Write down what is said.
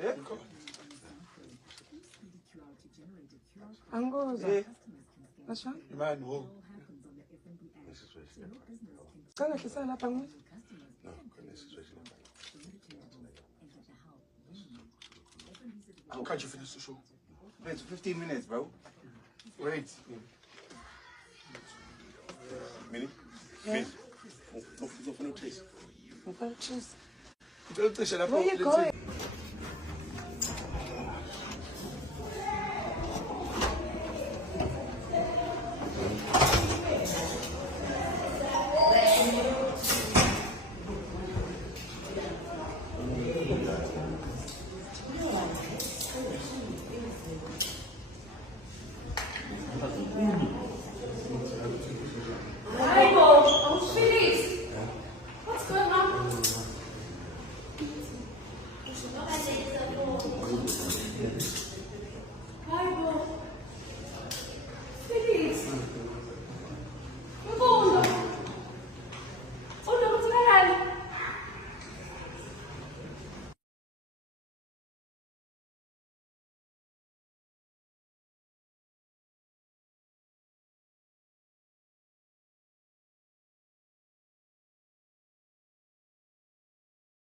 Yeah? Angoza. Yeah. That's right. Man, whoa. Can I kiss her up? No, how can't you finish the show? Wait, 15 minutes, bro. Wait. Minnie? Yeah. No, no, no, please. Cheers. Don't touch it. Where you going?